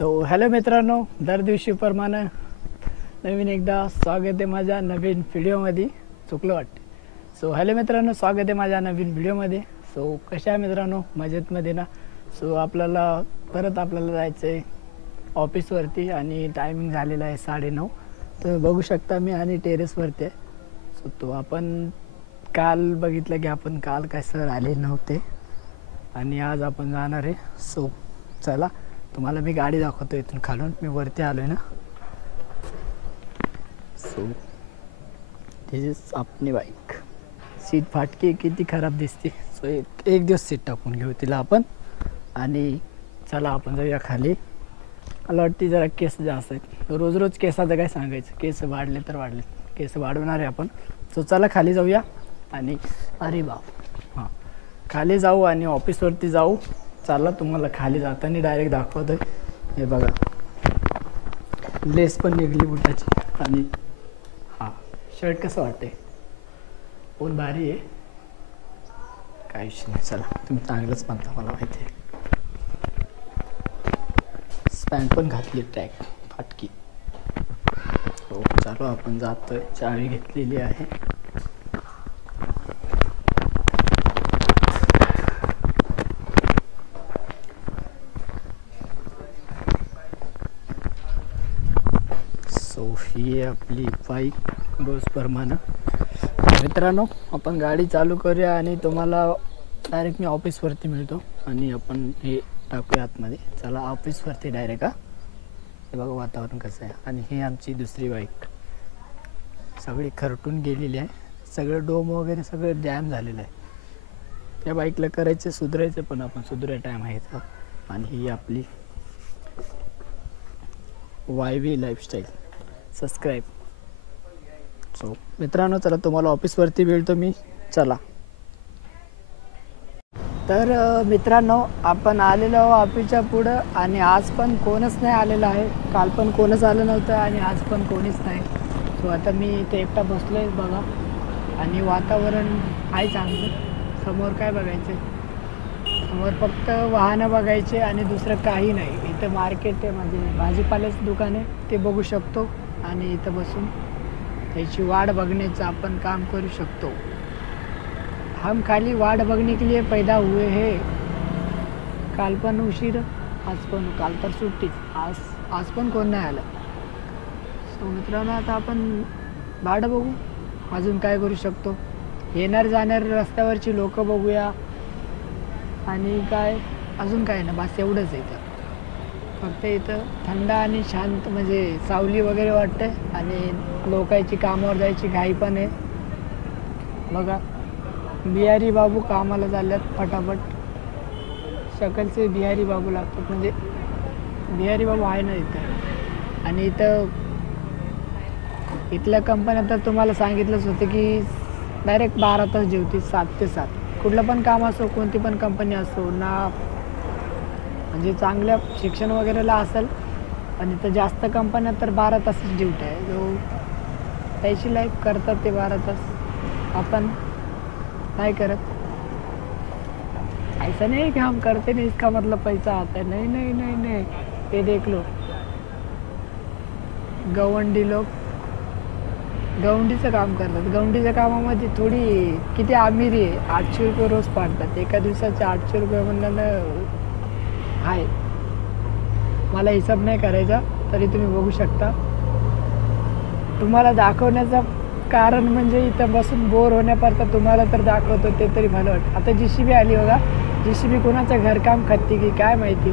Hello मित्रांनो, दर दिवशीप्रमाणे नवीन एकदा स्वागत आहे माझ्या नवीन व्हिडिओमध्ये. चुकलं वाटते. हॅलो मित्रांनो, स्वागत आहे माझ्या नवीन व्हिडिओमध्ये. कशा आहे मित्रांनो, मजेतमध्ये ना? आपल्याला जायचं आहे ऑफिसवरती आणि टायमिंग झालेला आहे 9:30. तर बघू शकता मी आणि टेरेसवरती आहे. तो आपण काल बघितलं की आपण काल काय सर आले नव्हते आणि आज आपण जाणार आहे. चला तुम्हाला मी गाडी दाखवतो. इथून खालून मी वरती आलोय ना. दिस इज आपली बाईक. सीट फाटकी किती खराब दिसते. एक दिवस सीट टाकून घेऊ तिला आपण आणि चला आपण जाऊया खाली. मला वाटते जरा केस जास्त आहेत. रोज रोज केसाचं काय सांगायचं, केस वाढले तर वाढले, केस वाढवणार आहे आपण. चला खाली जाऊया आणि अरे बाप खाली जाऊ आणि ऑफिसवरती जाऊ. चला तुम्हाला खाली जाताना डायरेक्ट दाखवतोय. हे बघा, लेस पण निघली बुटाची आणि शर्ट कसं वाटतंय? कोण भारी आहे, काय विषय नाही. चला तुम्ही चांगलंच म्हणता, मला माहिती आहे. पॅन्ट पण घातली ट्रॅक फाटकी. चलो आपण जातोय. चावी घेतलेली आहे. ही आपली बाईक रोजप्रमाणे. मित्रांनो, आपण गाडी चालू करूया आणि तुम्हाला डायरेक्ट मी ऑफिसवरती मिळतो आणि आपण हे टाकूया आतमध्ये. चला ऑफिसवरती डायरेक्ट. हे बघा वातावरण कसं आहे. आणि ही आमची दुसरी बाईक सगळी खरटून गेलेली आहे. सगळं डोम वगैरे सगळं जॅम झालेलं आहे. त्या बाईकला करायचं सुधारायचं, पण आपण सुधारायला टाईम आहे. आणि ही आपली YV लाईफस्टाईल. सबस्क्राईब. मित्रांनो, चला तुम्हाला ऑफिसवरती भेटतो मी. चला. तर मित्रांनो, आपण आलेलो ऑफिसच्या पुढं आणि आज पण कोणच नाही आलेलं आहे. काल पण कोणच आलं नव्हतं आणि आज पण कोणीच नाही. आता मी इथे एकटा बसलो आहे बघा. आणि वातावरण आहे चांगलं. समोर काय बघायचं, समोर फक्त वाहनं बघायचे आणि दुसरं काही नाही. इथं मार्केट आहे, म्हणजे भाजीपाल्याचं दुकान आहे, ते बघू शकतो. आणि इथं बसून त्याची वाट बघण्याचं आपण काम करू शकतो. हम खाली वाट बघने के लिए पैदा हुए है. काल पण उशीर, आज पण. काल तर सुट्टीच, आज पण कोण नाही आलं. मित्रांनो, आता आपण वाट बघू. अजून काय करू शकतो, येणार जाणार रस्त्यावरची लोक बघूया. आणि काय अजून काय ना, बस एवढंच आहे. इथं फक्त इथं थंड आणि शांत, म्हणजे सावली वगैरे वाटते. आणि लोकांची कामावर जायची घाई पण आहे बघा. बिहारी बाबू कामाला चालल्यात फटाफट. शकलचे बिहारी बाबू लागतात, म्हणजे बिहारी बाबू आहे ना इथं. आणि इथल्या कंपन्या तर तुम्हाला सांगितलंच होतं की डायरेक्ट 12 तास जेवतील, 7 ते 7. कुठलं पण काम असो, कोणती पण कंपनी असो ना, म्हणजे चांगल्या शिक्षण वगैरेला असेल. आणि इथं जास्त कंपन्या तर 12 तासच ड्युटी आहे. जो त्याची लाईफ करतात ते 12 तास. आपण नाही करत. ऐसा नहीं कि हम करते नहीं इसका मतलब पैसा आता है. नहीं नहीं नहीं नहीं, ये देख लो, गवंडी लोक गवंडीचं काम करतात. गवंडीच्या कामामध्ये थोडी किती आमिरी आहे. 800 रुपये रोज पाडतात. एका दिवसाचे 800 रुपये म्हणलं आहे. मला हिसाब नाही करायचा, तरी तुम्ही बघू शकता. तुम्हाला दाखवण्याचं कारण म्हणजे इथं बसून बोर होण्याकरता तुम्हाला तर दाखवतो, ते तरी मला वाटतं. आता JCB आली बघा. JCB कोणाचं घरकाम खाते की काय माहिती.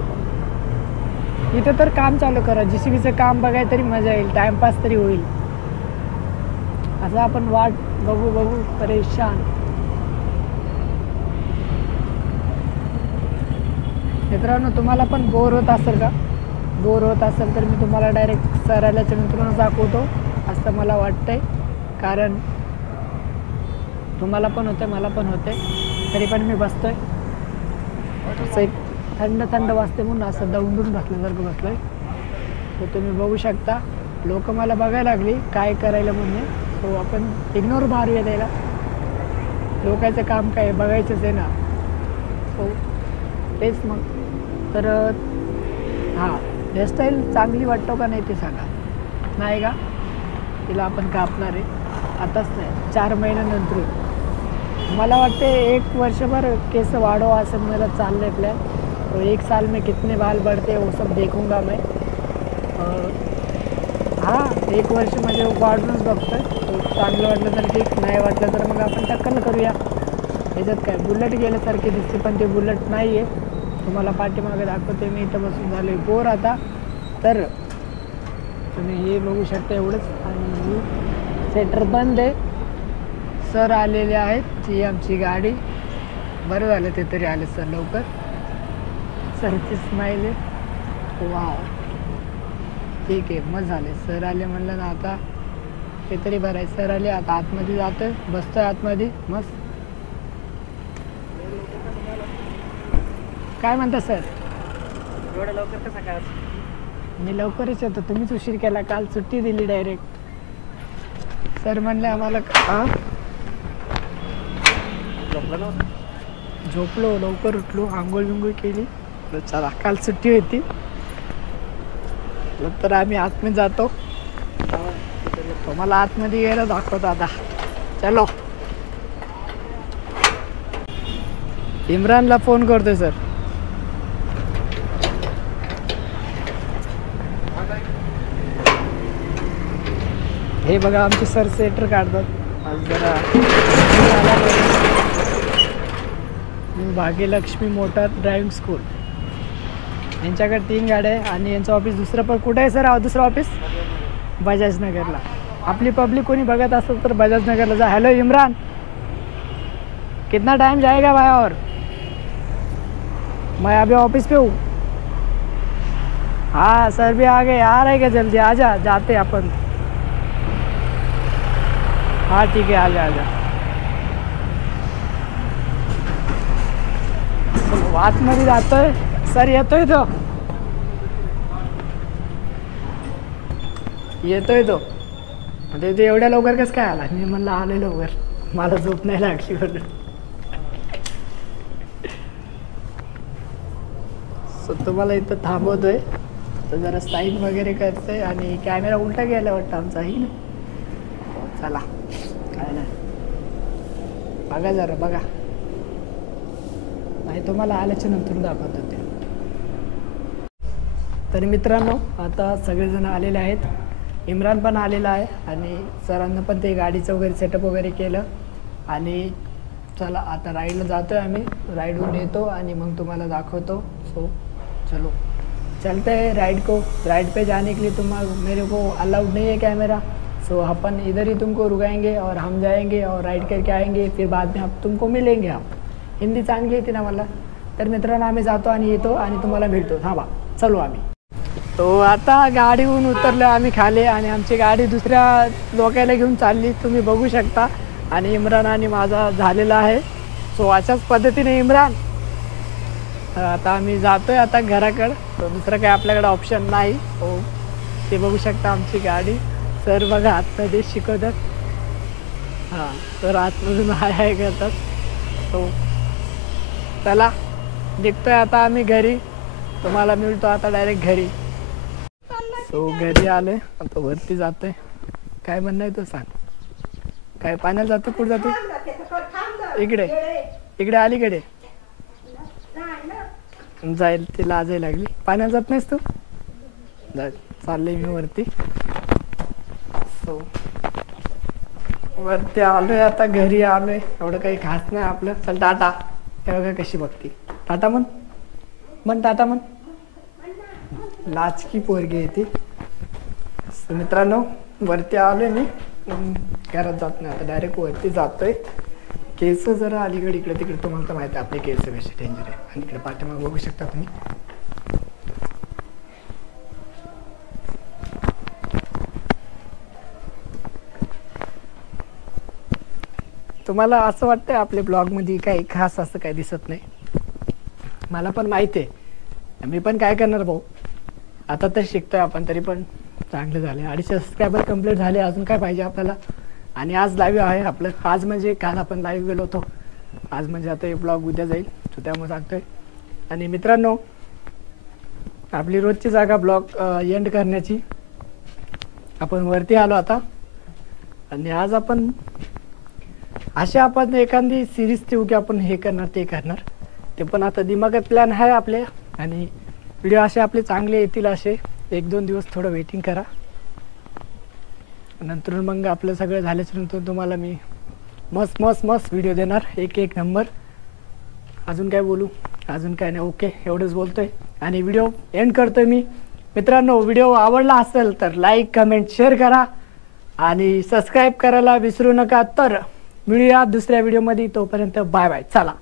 इथं तर काम चालू करा. JCBचं काम बघाय तरी मजा येईल, टाइमपास तरी होईल. असं आपण वाट बघू परेशान. मित्रांनो, तुम्हाला पण बोर होत असेल का? बोर होत असेल तर मी तुम्हाला डायरेक्ट सरायलाच्या मित्रांनो दाखवतो, असं मला वाटतंय. कारण तुम्हाला पण होतं, मला पण होते, तरी पण मी बसतोय. असं एक थंड वाजते म्हणून असं दौडून बसल्यासारखं बसलोय. तर तुम्ही बघू शकता, लोक मला बघायला लागली काय करायला म्हणून. आपण इग्नोर मारूया त्याला. लोकांचं काम काय बघायचंच आहे ना. तेच मग. तर हेअरस्टाईल चांगली वाटतो का नाही ते सांगा. नाही का? तिला आपण कापणार आहे आताच नाही, 4 महिन्यानंतर. मला वाटते 1 वर्षभर केस वाढवा असं मेरा चालने प्लान. तो 1 साल में कितने बाल बढ़ते वो सब देखूंगा मैं. हाँ 1 वर्ष म्हणजे वाढूनच बघतोय. चांगलं वाटलं तर ठीक, नाही वाटलं तर मग आपण टक्कल करूया. याच्यात काय बुलेट गेल्यासारखी दिसते पण ते बुलेट नाही आहे. तुम्हाला पाठीमागे दाखवते मी. इथं बसून झाले बोर आता. तर तुम्ही हे बघू शकता एवढंच. आणि सेटर बंद आहे. सर आलेले आहेत. ती आमची गाडी. बरं झालं ते तरी आले सर लवकर. सरची स्माईल आहे. वा ठीक आहे मग झाले. सर आले म्हणलं ना आता ते तरी बरं आहे. सर आले आता आतमध्ये जातोय, बसतोय आतमध्ये मस्त. काय म्हणता सर? एवढं लवकर कसं काय? मी लवकरच येतो, तुम्हीच उशीर केला. काल सुट्टी दिली डायरेक्ट. सर म्हणले आम्हाला झोपलो, लवकर उठलो, आंघोळ बिंघोळ केली. चला काल सुट्टी होती. नंतर आम्ही आतमध्ये जातो. तुम्हाला आतमध्ये गेलं दाखवतो आता. चलो. इम्रानला फोन करतोय सर. हे बघा आमचे सर सेटर काढतात. आज जरा भाग्यलक्ष्मी मोटार ड्रायव्हिंग स्कूल. यांच्याकडे 3 गाड्या आहे आणि यांचं ऑफिस दुसरं पण कुठं आहे सर? दुसरं ऑफिस बजाजनगरला. आपली पब्लिक कोणी बघत असेल तर बजाजनगरला जा. हेलो इमरान, कितना टाइम जाएगा भाई? और मैं अभी ऑफिस पे हूँ. हाँ सर भी आ गए. आ रहे क्या जल्दी? आ जा, जाते अपन. हाँ ठीक है, आ जा आ जा. आतमध्ये जातोय. सर येतोय तो. येतोय तो. ते एवढ्या लवकर कसं काय आला? मी म्हणलं आले लवकर, मला झोप नाही लागली म्हणून. सो तुम्हाला इथं थांबवतोय. तर जरा साईन वगैरे करतोय आणि कॅमेरा उलटा गेला वाटतं आमचा. ही ना चला काय नाही, बघा जरा बघा. नाही तुम्हाला आल्याच्या नंतर दाखवत होते. तर मित्रांनो आता सगळेजण आलेले आहेत. इम्रान पण आलेला आहे आणि सरांना पण ते गाडीचं वगैरे सेटअप वगैरे केलं. आणि चला आता राईडला जातो आहे आम्ही. राईडहून येतो आणि मग तुम्हाला दाखवतो. सो चलो चलते हैं राइड को. राइड पे जाने के लिए मेरे को अलाउड नहीं है कैमरा. सो अपन इधर ही तुमको रुकाएंगे और हम जाएंगे और राइड करके आएंगे. फिर बाद में आप तुमको मिलेंगे. आप हिंदी चांगली येते ना मला. तर मित्रांनो आम्ही जातो आणि येतो आणि तुम्हाला भेटतो. थांबा चलो आम्ही. तो आता गाडीहून उतरलो आम्ही खाली आणि आमची गाडी दुसऱ्या लोकायला घेऊन चालली. तुम्ही बघू शकता. आणि इम्रान आणि माझा झालेला आहे. सो अशाच पद्धतीने इम्रान आता आम्ही जातोय आता घराकडं. तो दुसरं काही आपल्याकडे ऑप्शन नाही. हो ते बघू शकता आमची गाडी. सर बघा आतमध्ये शिकवतात. हां तर आतमधून हाय करतात. तो चला निघतोय आता आम्ही घरी. तुम्हाला मिळतो आता डायरेक्ट घरी. सो घरी आले आता वरती जातोय. काय म्हणणं आहे तो सांग. काय पाण्याला जातो? कुठं जातो? इकडे इकडे अलीकडे जाईल. ती लाजायला लागली. पाण्याला जात नाहीस तू? जा चालले मी वरती. सो वरती आलोय आता घरी आलोय. एवढं काही खास नाही आपलं. चल टाटा. हे बघा कशी बघती. टाटा म्हण टाटा म्हण. लाचकी पोरगी आहे ती. मित्रांनो वरती आलोय मी. घरात जात नाही आता डायरेक्ट वरती जातोय. केस जरा अलीकडे इकडे तिकडे तुम्हाला तर माहिती आहे आपले केस कसे डेंजर आहे. आणि इकडे पाठीमागे बघू शकता तुम्ही. तुम्हाला असं वाटतंय आपल्या ब्लॉगमध्ये काही खास असं काही दिसत नाही. मला पण माहिती आहे. मी पण काय करणार भाऊ. आता तर शिकतोय आपण. तरी पण चांगले झाले. 250 सबस्क्रायबर कंप्लीट झाले. अजून काय पाहिजे आपल्याला. आणि आज लाईव्ह आहे आपलं. आज म्हणजे काल आपण लाईव्ह गेलो होतो. आज म्हणजे आता हे ब्लॉग उद्या जाईल. सो त्यामुळे सांगतोय. आणि मित्रांनो आपली रोजची जागा ब्लॉग एंड करण्याची. आपण वरती आलो आता आणि आज आपण एखादी सिरीज ठेवू की आपण हे करणार ते करणार. ते पण आता दिमागात प्लॅन आहे आपले आणि व्हिडिओ असे आपले चांगले येतील. असे 1-2 दिवस थोडं वेटिंग करा. नंतर मग आपलं सगळं झाल्याच्या नंतर तुम्हाला मी मस्त मस्त मस्त व्हिडिओ देणार, एक नंबर. अजून काय बोलू? अजून काय नाही. ओके, एवढंच बोलतोय आणि व्हिडिओ एंड करतोय मी. मित्रांनो, व्हिडिओ आवडला असेल तर लाईक कमेंट शेअर करा आणि सबस्क्राईब करायला विसरू नका. तर मिळूया दुसऱ्या व्हिडिओमध्ये. तोपर्यंत बाय बाय. चला.